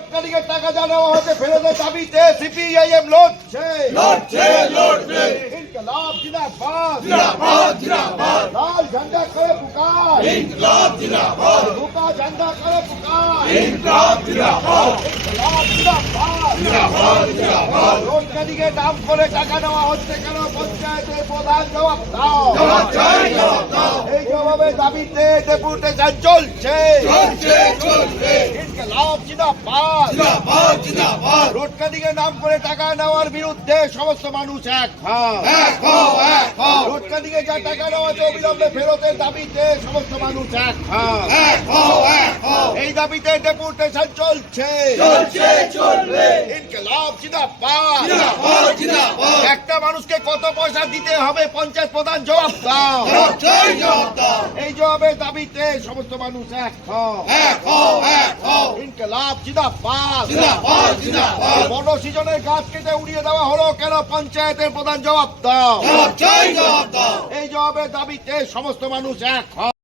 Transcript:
সরকারিকে টাকা যা নেওয়া হচ্ছে ফেরতের দাবিতে সিপিআইএম লড়ছে। লড়ছে লড়ছে। ইনকলাব জিন্দাবাদ। জিন্দাবাদ জিন্দাবাদ। লাল ঝান্ডা করে পুকার। ইনকলাব জিন্দাবাদ। ঢোকা ঝান্ডা করে পুকার। ইনকলাব জিন্দাবাদ। ইনকলাব জিন্দাবাদ। জিন্দাবাদ জিন্দাবাদ। সরকারিকে নাম করে টাকা নেওয়া হচ্ছে কেন? পঞ্চায়েতের প্রধান জবাব দাও। জবাব চাই জবাব দাও। এই জবাবের দাবিতে ডেপুটেশন চলছে। চলছে চলছে। ইনকলাব জিন্দাবাদ। জিন্দাবাদ জিন্দাবাদ। রোডকাদিকে নাম করে টাকা নেওয়ার বিরুদ্ধে সমস্ত মানুষ এক হও। রোডকাদিকে যা টাকা নেওয়া হচ্ছে অবিলম্বে ফেরতের দাবিতে সমস্ত মানুষ এক এই দাবিতে ডেপুটেশন চলছে। চলছে চলবে ইনকলাব জিন্দাবাদ জিন্দাবাদ জিন্দাবাদ একটা মানুষকে কত পয়সা দিতে হবে? পঞ্চায়েত প্রধান জবাব দাও। এই জবাবের দাবিতে সমস্ত মানুষ এক ইনকলাব জিন্দাবাদ জিন্দাবাদ গাছ কেটে উড়িয়ে দেওয়া হলো কেন পঞ্চায়েতের প্রধান জবাব দাও? এই জবাবের দাবিতে সমস্ত মানুষ এক